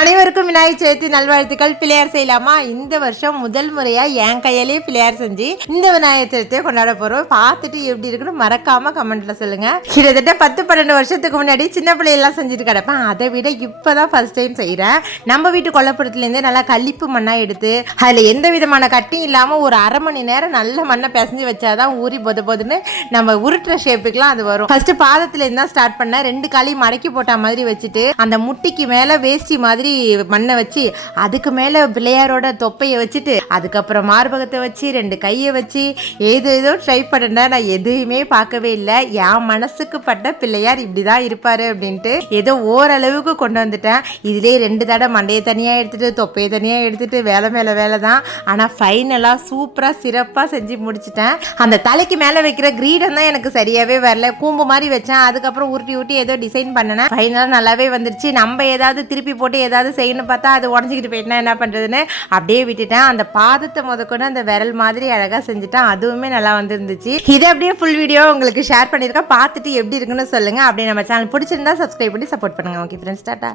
அனைவருக்கும் விநாயகர் சதுர்த்தி நல்வாழ்த்துக்கள். பிள்ளையார் செய்யலாமா இந்த வருஷம் முதல் முறையாக என் கையாலே பிள்ளையார் செஞ்சு இந்த விநாயகர் சதுர்த்தியை கொண்டாட போகிறோம் பார்த்துட்டு எப்படி இருக்குன்னு மறக்காம கமெண்ட்ல சொல்லுங்க. கிட்டத்தட்ட பத்து பன்னெண்டு வருஷத்துக்கு முன்னாடி சின்ன பிள்ளையெல்லாம் செஞ்சுட்டு கிடப்பேன். அதை விட இப்போ தான் ஃபர்ஸ்ட் டைம் செய்கிறேன் நம்ம வீட்டு கொல்லப்புறத்துலேருந்து நல்லா கல்லிப்பு மண்ணாக எடுத்து அதில் எந்த விதமான கட்டியும் இல்லாமல் ஒரு அரை மணி நேரம் நல்ல மண்ணை பிசைஞ்சு வச்சாதான் ஊறி பொது பொதுன்னு நம்ம உருட்டுற ஷேப்புக்குலாம் அது வரும். ஃபர்ஸ்ட் பாதத்துலேருந்து தான் ஸ்டார்ட் பண்ணேன். ரெண்டு காலையும் மடக்கி போட்ட மாதிரி வச்சுட்டு அந்த முட்டிக்கு மேலே வேஷ்டி மாதிரி மண்ணை வச்சு அதுக்கு மேலே பிள்ளையாரோட தொப்பையை வச்சுட்டு அதுக்கப்புறம் மார்பகத்தை வச்சு ரெண்டு கையை வச்சு ஏதோ ஏதோ ட்ரை பண்ணேன் நான் எதையுமே பார்க்கவே இல்லை. என் மனசுக்கு பட்ட பிள்ளையார் இப்படிதான் இருப்பார் அப்படின்ட்டு ஏதோ ஓரளவுக்கு கொண்டு வந்துட்டேன். இதுலேயே ரெண்டு தடவை மண்டையை தனியாக எடுத்துகிட்டு தொப்பையை தனியாக எடுத்துகிட்டு வேலை மேலே வேலை தான். ஆனால் ஃபைனலாக சூப்பராக சிறப்பாக செஞ்சு முடிச்சிட்டேன். அந்த தலைக்கு மேலே வைக்கிற கிரீடம் தான் எனக்கு சரியாகவே வரல. கூம்பு மாதிரி வச்சேன். அதுக்கப்புறம் உருட்டி உருட்டி ஏதோ டிசைன் பண்ணினேன் ஃபைனலாக நல்லாவே வந்துருச்சு. நம்ம ஏதாவது திருப்பி போட்டு ஏதாவது செய்யணும் பார்த்தா அது உடஞ்சிக்கிட்டு போயிட்டுனா என்ன பண்ணுறதுன்னு அப்படியே விட்டுட்டேன். அந்த பாதத்தை முதற்கொண்டு அந்த விரல் மாதிரி அழகாக செஞ்சுட்டேன். அதுவுமே நல்லா வந்துருந்துச்சு. இதை அப்படியே ஃபுல் வீடியோ உங்களுக்கு ஷேர் பண்ணியிருக்கேன். பார்த்துட்டு எப்படி இருக்குன்னு சொல்லுங்கள் அப்படியே நம்ம சேனல் பிடிச்சிருந்தா சப்ஸ்கிரைப் பண்ணி சப்போர்ட் பண்ணுங்கள் ஓகே ஃப்ரெண்ட்ஸ் டாட்டா.